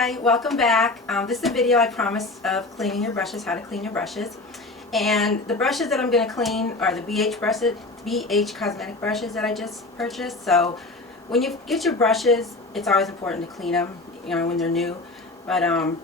Hi, welcome back. This is a video I promised of cleaning your brushes, how to clean your brushes. And the brushes that I'm going to clean are the BH cosmetic brushes that I just purchased. So when you get your brushes, it's always important to clean them, you know, when they're new. But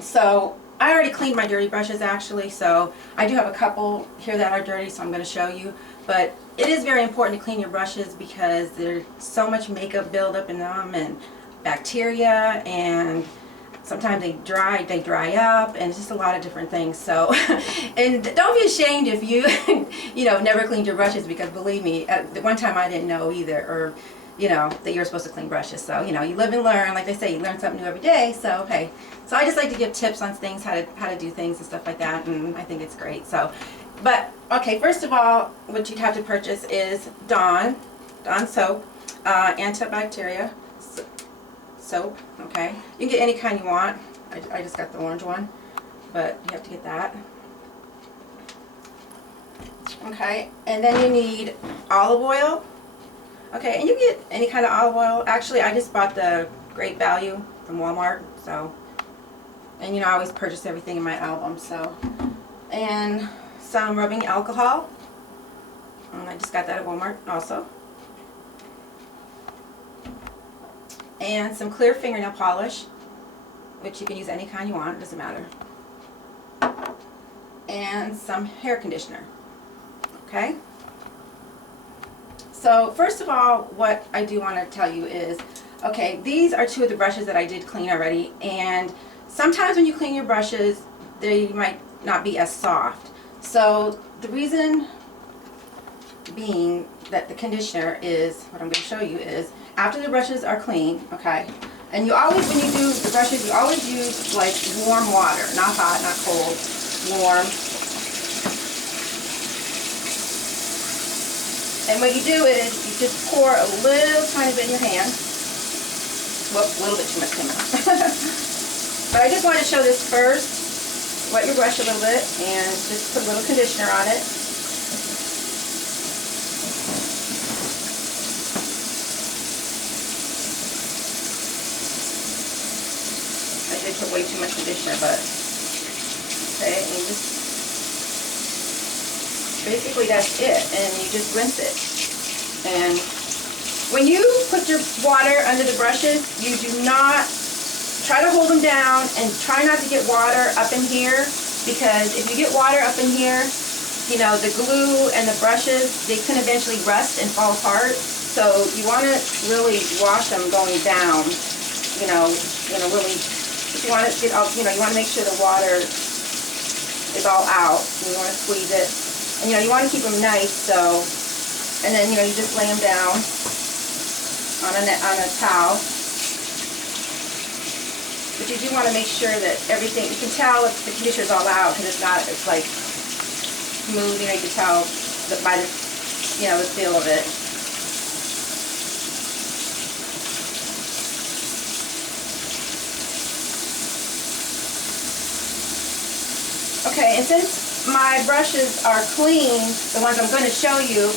so I already cleaned my dirty brushes actually, so I do have a couple here that are dirty, so I'm going to show you. But it is very important to clean your brushes because there's so much makeup buildup in them and bacteria, and sometimes they dry up, and it's just a lot of different things. So and don't be ashamed if you you know, never cleaned your brushes, because believe me, at the one time I didn't know either, or you know, that you're supposed to clean brushes. So you know, you live and learn, like they say, you learn something new every day. So hey, so I just like to give tips on things, how to do things and stuff like that, and I think it's great. So but okay, first of all, what you'd have to purchase is Dawn soap, antibacterial soap. Okay, you can get any kind you want. I just got the orange one, but you have to get that. Okay, and then you need olive oil. Okay, and you get any kind of olive oil. Actually, I just bought the Great Value from Walmart. So, and you know, I always purchase everything in my album. So, and some rubbing alcohol. And I just got that at Walmart also. And some clear fingernail polish, which you can use any kind you want, it doesn't matter. And some hair conditioner. Okay? So first of all, what I do want to tell you is, okay, these are two of the brushes that I did clean already, and sometimes when you clean your brushes, they might not be as soft. So the reason being that the conditioner is, what I'm going to show you is, after the brushes are clean, okay, and you always, when you do the brushes, you always use like warm water, not hot, not cold, warm. And what you do is you just pour a little tiny bit in your hand. Whoops, a little bit too much came out. But I just wanted to show this first. Wet your brush a little bit and just put a little conditioner on it. I did put way too much conditioner, but okay, and you just basically that's it, and you just rinse it. And when you put your water under the brushes, you do not try to hold them down, and try not to get water up in here, because if you get water up in here, you know, the glue and the brushes, they can eventually rust and fall apart. So you want to really wash them going down, you know, really, if you want to get all, you know, you want to make sure the water is all out, and you want to squeeze it. And you know, you want to keep them nice, so, and then you know, you just lay them down on a towel. But you do want to make sure that everything, you can tell if the conditioner's all out, because it's not, it's like smooth, you know, you can tell by the, you know, the feel of it. Okay, and since my brushes are clean, the ones I'm going to show you,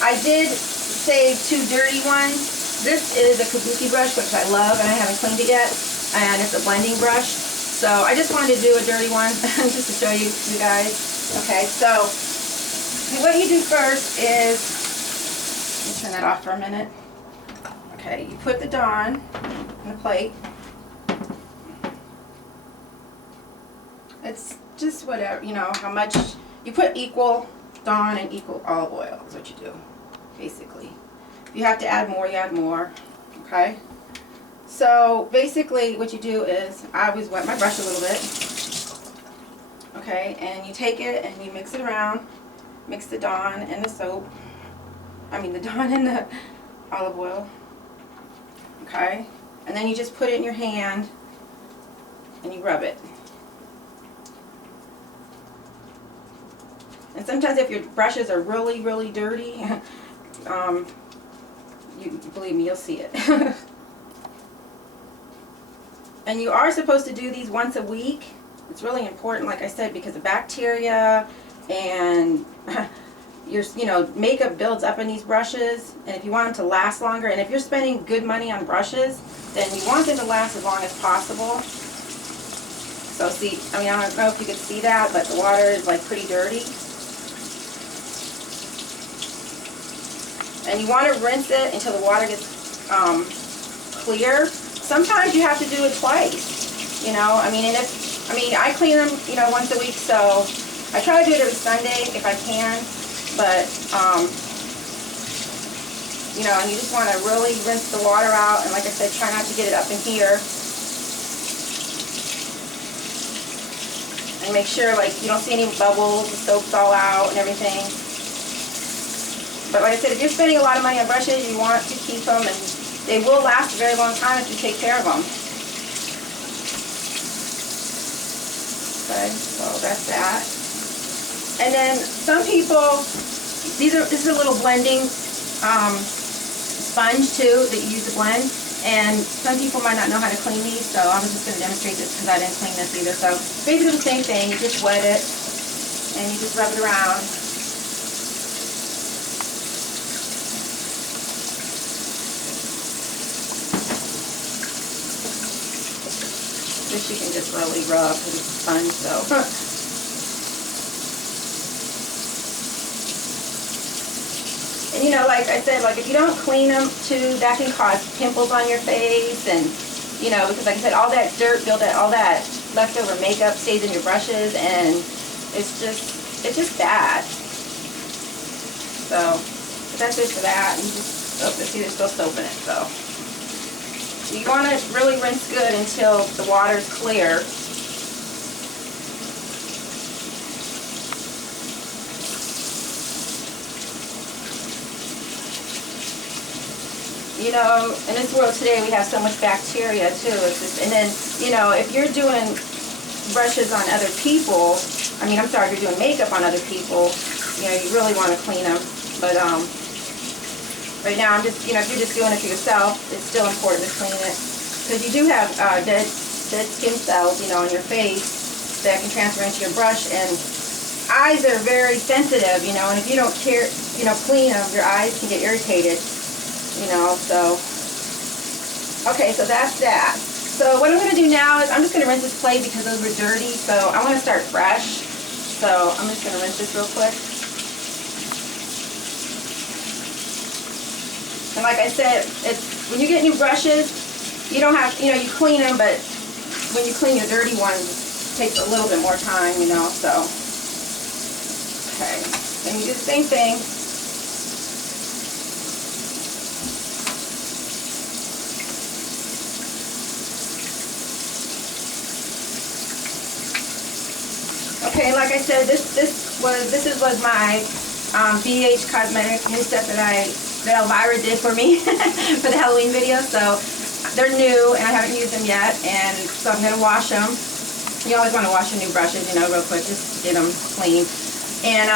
I did save two dirty ones. This is a kabuki brush, which I love, and I haven't cleaned it yet, and it's a blending brush. So I just wanted to do a dirty one just to show you guys. Okay, so what you do first is, let me turn that off for a minute. Okay, you put the Dawn on the plate. It's just whatever, you know, how much you put, equal Dawn and equal olive oil is what you do, basically. If you have to add more, you add more. Okay, so basically what you do is, I always wet my brush a little bit. Okay, and you take it and you mix it around, mix the Dawn and the soap, I mean the Dawn and the olive oil. Okay, and then you just put it in your hand and you rub it. And sometimes if your brushes are really, really dirty, you believe me, you'll see it. And you are supposed to do these once a week. It's really important, like I said, because of bacteria, and your, you know, makeup builds up in these brushes. And if you want them to last longer, and if you're spending good money on brushes, then you want them to last as long as possible. So see, I mean, I don't know if you can see that, but the water is like pretty dirty. And you want to rinse it until the water gets clear. Sometimes you have to do it twice, you know. I mean, I clean them, you know, once a week, so I try to do it every Sunday if I can. But you know, and you just want to really rinse the water out, and like I said, try not to get it up in here. And make sure, like, you don't see any bubbles, the soap's all out and everything. But like I said, if you're spending a lot of money on brushes, you want to keep them, and they will last a very long time if you take care of them. Okay, so that's that. And then some people, this is a little blending sponge too that you use to blend. And some people might not know how to clean these, so I was just going to demonstrate this because I didn't clean this either. So basically the same thing, you just wet it and you just rub it around. This you can just really rub because it's a sponge, so. And you know, like I said, like if you don't clean them too, that can cause pimples on your face, and you know, because like I said, all that dirt all that leftover makeup stays in your brushes, and it's just bad. So, but that's it for that. And you just, oh, see, there's still soap in it, so. You want to really rinse good until the water's clear. You know, in this world today, we have so much bacteria too. It's just, and then, you know, if you're doing brushes on other people, I mean, I'm sorry, if you're doing makeup on other people, you know, you really want to clean them. But right now, I'm just, you know, if you're just doing it for yourself, it's still important to clean it, because you do have dead skin cells, you know, on your face that can transfer into your brush, and eyes are very sensitive, you know, and if you don't care, you know, clean them, your eyes can get irritated. You know, so, okay, so that's that. So what I'm going to do now is I'm just going to rinse this plate because those were dirty, so I want to start fresh. So I'm just going to rinse this real quick. And like I said, it's, when you get new brushes, you don't have, you know, you clean them, but when you clean your dirty ones, it takes a little bit more time, you know, so. Okay, and you do the same thing. Okay, like I said, this was my BH Cosmetic new set that Elvira did for me for the Halloween video. So they're new and I haven't used them yet, and so I'm gonna wash them. You always want to wash your new brushes, you know, real quick, just to get them clean. And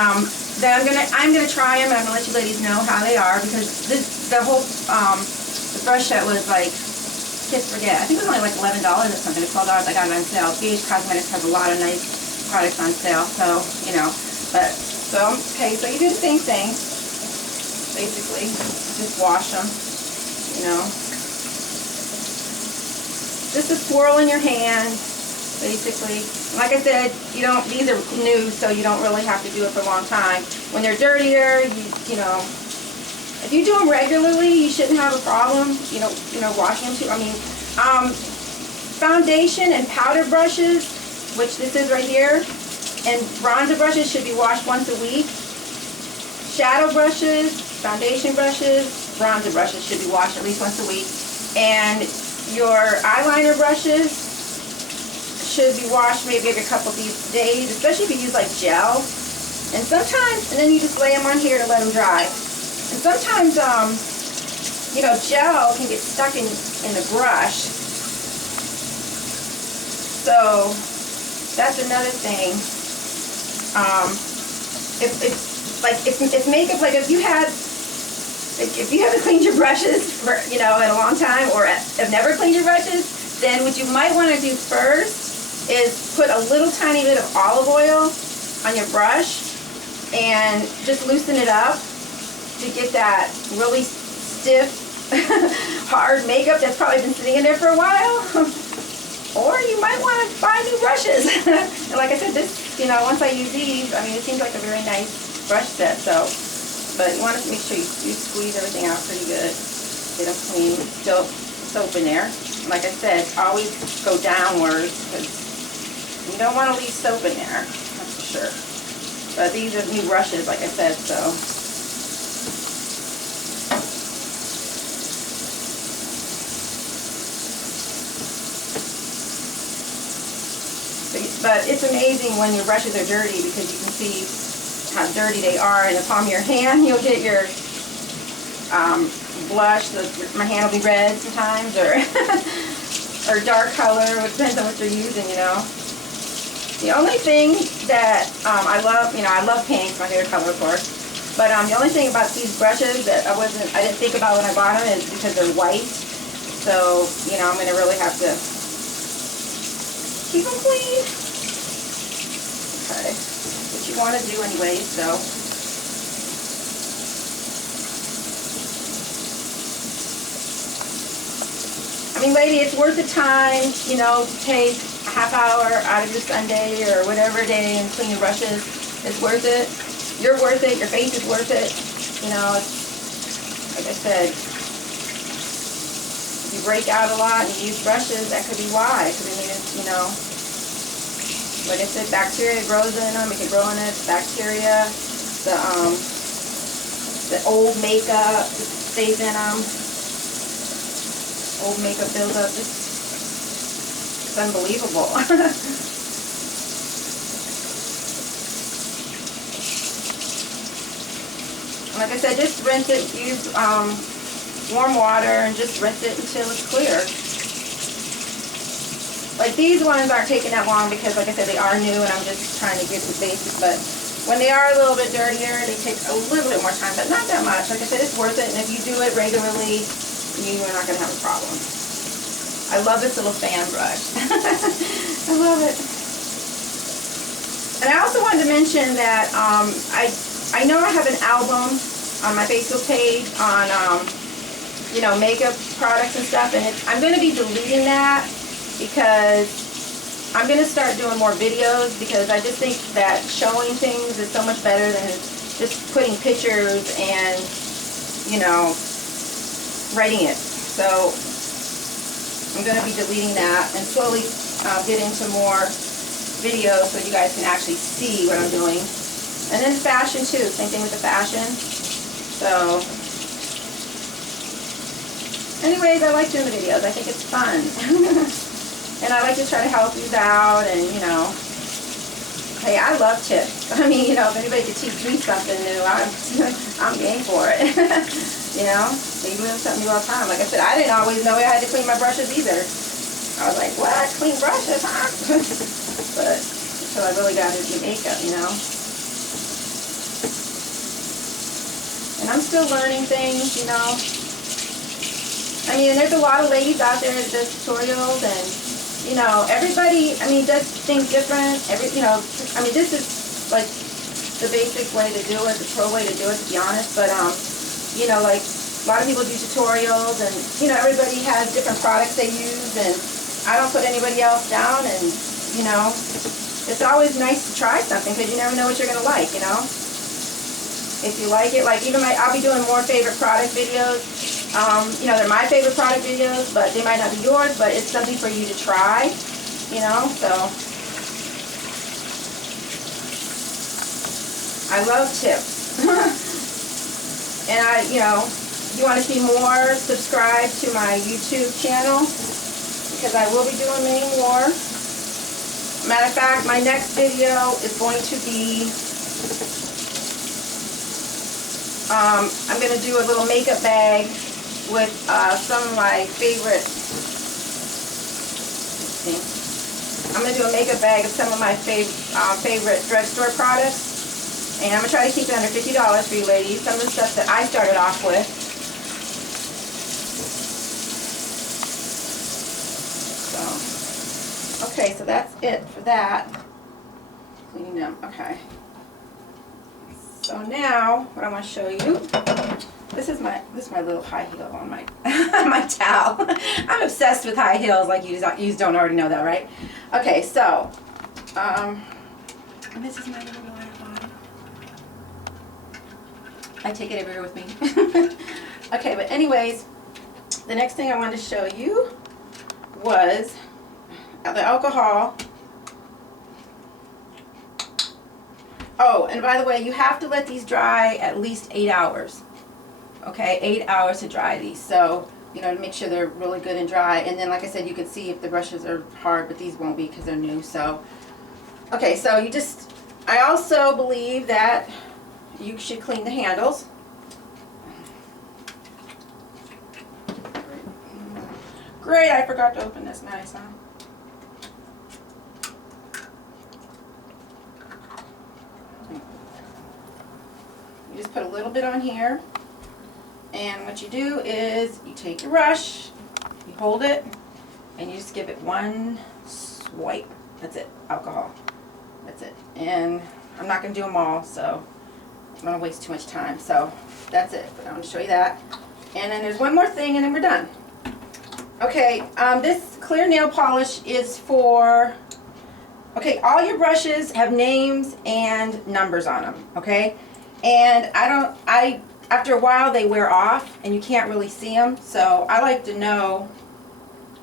then I'm gonna try them, and I'm gonna let you ladies know how they are, because the whole the brush set was like, I forget, I think it was only like $11 or something, $12. I got it on sale. BH Cosmetics has a lot of nice products on sale, so you know. But so okay, so you do the same thing basically, just wash them, you know, just a swirl in your hand basically. Like I said, you don't, these are new, so you don't really have to do it for a long time. When they're dirtier, you know, if you do them regularly, you shouldn't have a problem, you know, washing them too. I mean, foundation and powder brushes, which this is right here, and bronzer brushes should be washed once a week. Shadow brushes, foundation brushes, bronzer brushes should be washed at least once a week. And your eyeliner brushes should be washed maybe every couple of these days, especially if you use like gel. And sometimes, and then you just lay them on here to let them dry. And sometimes, you know, gel can get stuck in the brush. So that's another thing. If makeup, like if you haven't cleaned your brushes for, you know, in a long time, or have never cleaned your brushes, then what you might want to do first is put a little tiny bit of olive oil on your brush and just loosen it up to get that really stiff hard makeup that's probably been sitting in there for a while. Or you might want to buy new brushes. And like I said, this, you know, once I use these, I mean, it seems like a very nice brush set. So, but you want to make sure you squeeze everything out pretty good. Get them clean. Still soap in there. Like I said, always go downwards because you don't want to leave soap in there. That's for sure. But these are new brushes, like I said, so. But it's amazing when your brushes are dirty because you can see how dirty they are in the palm of your hand. You'll get your blush, my hand will be red sometimes, or or dark color. It depends on what you're using, you know. The only thing that I love, you know, I love pink, my favorite color, of course. But the only thing about these brushes that I didn't think about when I bought them is because they're white. So, you know, I'm going to really have to keep them clean. Okay, what you want to do anyway, so. I mean, lady, it's worth the time, you know, to take a half hour out of your Sunday or whatever day and clean your brushes. It's worth it. You're worth it. Your face is worth it. You know, it's, like I said, if you break out a lot and you use brushes, that could be why. Because, I mean, it's, you know, like I said, bacteria grows in them. It can grow in it. Bacteria, the old makeup stays in them. Old makeup buildup. It's unbelievable. Like I said, just rinse it. Use warm water and just rinse it until it's clear. Like these ones aren't taking that long because, like I said, they are new and I'm just trying to get the basics. But when they are a little bit dirtier, they take a little bit more time, but not that much. Like I said, it's worth it. And if you do it regularly, you are not going to have a problem. I love this little fan brush. I love it. And I also wanted to mention that I know I have an album on my Facebook page on you know, makeup products and stuff, and I'm going to be deleting that because I'm going to start doing more videos because I just think that showing things is so much better than just putting pictures and, you know, writing it. So I'm going to be deleting that and slowly get into more videos so you guys can actually see what I'm doing. And then fashion too, same thing with the fashion. So anyways, I like doing the videos. I think it's fun. And I like to try to help you out and, you know, hey, I love tips. I mean, you know, if anybody could teach me something new, I'm game for it. You know, they learn something new all the time. Like I said, I didn't always know I had to clean my brushes either. I was like, what? Clean brushes, huh? But until I really got into makeup, you know. And I'm still learning things, you know. I mean, there's a lot of ladies out there that does tutorials, and, you know, everybody, I mean, does things different. You know, I mean, this is like the basic way to do it, the pro way to do it, to be honest. But, you know, like, a lot of people do tutorials, and, you know, everybody has different products they use, and I don't put anybody else down, and, you know, it's always nice to try something, because you never know what you're going to like, you know. If you like it, like, even I'll be doing more favorite product videos. You know, they're my favorite product videos, but they might not be yours, but it's something for you to try, you know, so. I love tips. And you know, if you want to see more, subscribe to my YouTube channel, because I will be doing many more. Matter of fact, my next video is going to be, I'm going to do a little makeup bag with some of my favorite, let's see, I'm going to do a makeup bag of some of my favorite drugstore products, and I'm going to try to keep it under $50 for you ladies, some of the stuff that I started off with. So, okay, so that's it for that. Cleaning them, okay. Let's So now, what I want to show you, this is my little high heel on my my towel. I'm obsessed with high heels, like you don't already know that, right? Okay, so and this is my little water bottle. I take it everywhere with me. Okay, but anyways, the next thing I wanted to show you was the alcohol. Oh, and by the way, you have to let these dry at least 8 hours. Okay, 8 hours to dry these. So, you know, to make sure they're really good and dry. And then, like I said, you can see if the brushes are hard, but these won't be because they're new. So, okay, so you just, I also believe that you should clean the handles. Great, I forgot to open this. Nice, huh? You just put a little bit on here, and what you do is you take your brush, you hold it, and you just give it one swipe. That's it, alcohol. That's it. And I'm not going to do them all, so I'm going to waste too much time. So that's it. But I'm going to show you that. And then there's one more thing, and then we're done. Okay, this clear nail polish is for, okay, all your brushes have names and numbers on them, okay? And after a while they wear off and you can't really see them, so I like to know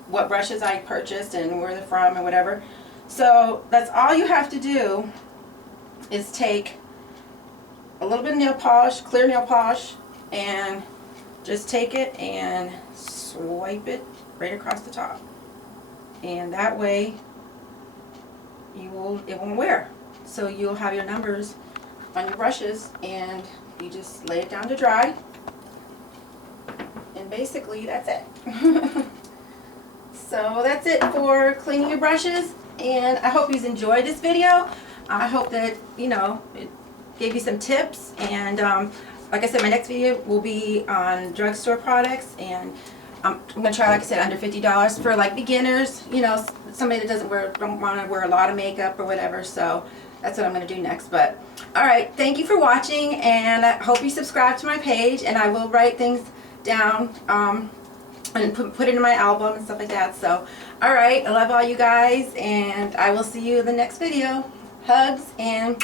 what brushes I purchased and where they're from and whatever. So that's all you have to do is take a little bit of nail polish, clear nail polish, and just take it and swipe it right across the top. And that way it won't wear. So you'll have your numbers on your brushes, and you just lay it down to dry, and basically that's it. So that's it for cleaning your brushes, and I hope you enjoyed this video. I hope that, you know, it gave you some tips, and like I said, my next video will be on drugstore products, and I'm going to try, like I said, under $50 for like beginners, you know, somebody that don't want to wear a lot of makeup or whatever. So that's what I'm going to do next. But alright, thank you for watching, and I hope you subscribe to my page, and I will write things down and put it in my album and stuff like that. So alright, I love all you guys, and I will see you in the next video. Hugs and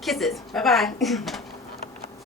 kisses. Bye bye.